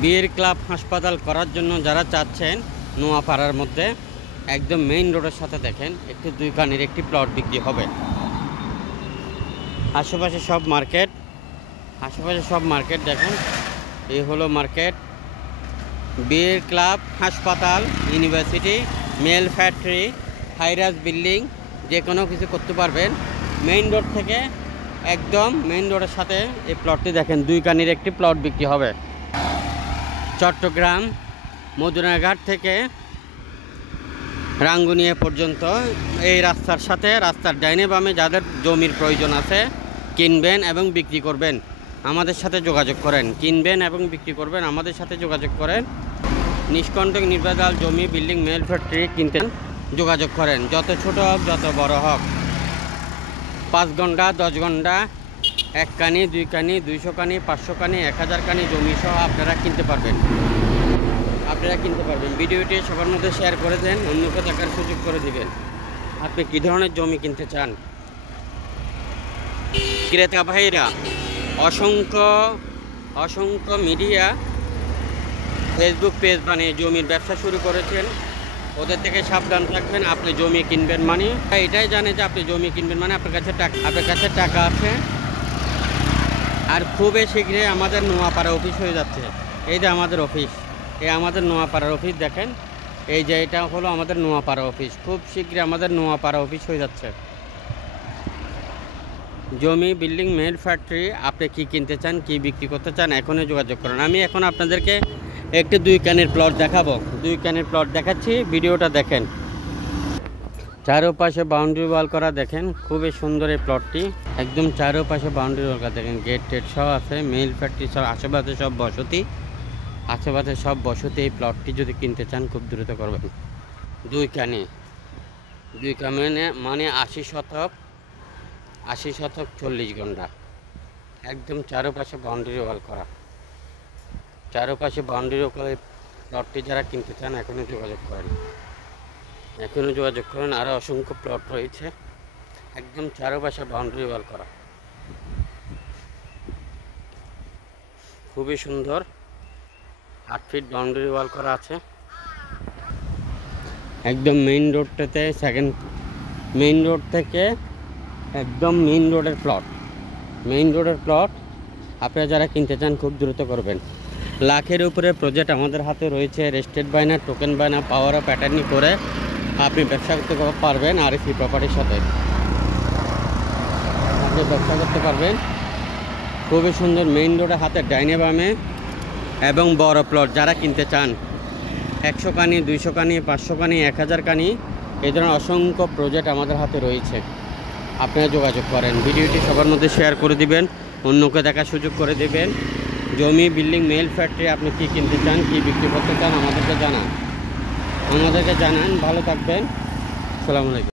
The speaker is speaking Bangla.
বিয়ের ক্লাব হাসপাতাল করার জন্য যারা চাচ্ছেন নোয়াপাড়ার মধ্যে একদম মেইন রোডের সাথে দেখেন একটি 2 কানির একটি প্লট বিক্রি হবে। আশেপাশে সব মার্কেট দেখেন। এই হলো মার্কেট। বিয়ের ক্লাব হাসপাতাল, ইউনিভার্সিটি, মেল ফ্যাক্টরি, হাইরাজ বিল্ডিং, যে কোনো কিছু করতে পারবেন। মেইন রোড থেকে একদম মেইন রোডের সাথে এই প্লটটি দেখেন 2 কানির একটি প্লট বিক্রি হবে। চট্টগ্রাম মদুনাঘাট থেকে রাঙ্গুনিয়া পর্যন্ত এই রাস্তার সাথে, রাস্তার ডাইনে বামে যাদের জমির প্রয়োজন আছে, কিনবেন এবং বিক্রি করবেন, আমাদের সাথে যোগাযোগ করেন। কিনবেন এবং বিক্রি করবেন, আমাদের সাথে যোগাযোগ করেন। নিষ্কণ্টক নির্ভেজাল জমি, বিল্ডিং, মেল ফ্যাক্টরি কিনতে যোগাযোগ করেন। যত ছোট হোক যত বড় হোক, 5 ঘন্টা 10 ঘন্টা 1 কানি 2 কানি 200 কানি 500 কানি 1000 কানি জমি সহ আপনারা কিনতে পারবেন। ভিডিওটি সবার মধ্যে শেয়ার করে দেন, অন্যকে দেখার সুযোগ করে দিবেন। আপনি কী ধরনের জমি কিনতে চান? ক্রেতা ভাইরা অসংখ্য মিডিয়া ফেসবুক পেজ বানিয়ে জমির ব্যবসা শুরু করেছেন। ওদের থেকে সাবধান থাকবেন। আপনি জমি কিনবেন মানে এটাই জানে যে আপনি জমি কিনবেন মানে আপনার কাছে টাকা আছে। আর খুবই শীঘ্রই আমাদের নোয়াপাড়া অফিস হয়ে যাচ্ছে। এই যে আমাদের অফিস, এই আমাদের নোয়াপাড়ার অফিস দেখেন। এই যে এটা হলো আমাদের নোয়াপাড়া অফিস। খুব শীঘ্রই আমাদের নোয়াপাড়া অফিস হয়ে যাচ্ছে। জমি, বিল্ডিং, মেল ফ্যাক্টরি, আপনি কি কিনতে চান, কি বিক্রি করতে চান, এখনই যোগাযোগ করুন। আমি এখন আপনাদেরকে একটি 2 কানির প্লট দেখাবো। 2 কানির প্লট দেখাচ্ছি, ভিডিওটা দেখেন। চারোপাশে বাউন্ডারি ওয়াল করা দেখেন, খুবই সুন্দর এই প্লটটি। একদম চারোপাশে বাউন্ডারি ওয়াল করা দেখেন, গেট টেট সব আছে, মেল ফ্যাক্টরি সব, আশেপাশে সব বসতি। এই প্লটটি যদি কিনতে চান খুব দ্রুত করবেন। 2 কানি মানে 80 শতক 40 ঘন্টা। একদম চারোপাশে বাউন্ডারি ওয়াল করা। প্লটটি যারা কিনতে চান এখনই যোগাযোগ করেন। আরও অসংখ্য প্লট রয়েছে। একদম চারোপাশে বাউন্ডারি ওয়াল করা, খুবই সুন্দর। 8 ফিট বাউন্ডারি ওয়াল করা আছে। একদম মেইন রোডটাতে, মেইন রোড থেকে একদম মেইন রোডের প্লট। আপনারা যারা কিনতে চান খুব দ্রুত করবেন। লাখের উপরে প্রজেক্ট আমাদের হাতে রয়েছে। রেজিস্ট্রেড বায়না, টোকেন বায়না, পাওয়ার অফ অ্যাটর্নি করে আপনি ব্যবসা করতে পারবেন। আরএসি প্রপার্টির সাথে আপনি ব্যবসা করতে পারবেন। খুবই সুন্দর মেইন রোডের হাতে ডাইনে বামে এবং বড় প্লট যারা কিনতে চান, 100 কানি 200 কানি 500 কানি 1000 কানি, এই ধরনের অসংখ্য প্রজেক্ট আমাদের হাতে রয়েছে। আপনারা যোগাযোগ করেন। ভিডিওটি সবার মধ্যে শেয়ার করে দিবেন, অন্যকে দেখার সুযোগ করে দিবেন। জমি, বিল্ডিং, মেল ফ্যাক্টরি আপনি কী কিনতে চান, কী বিক্রি করতে চান আমাদেরকে জানান। ভালো থাকবেন। আসসালামু আলাইকুম।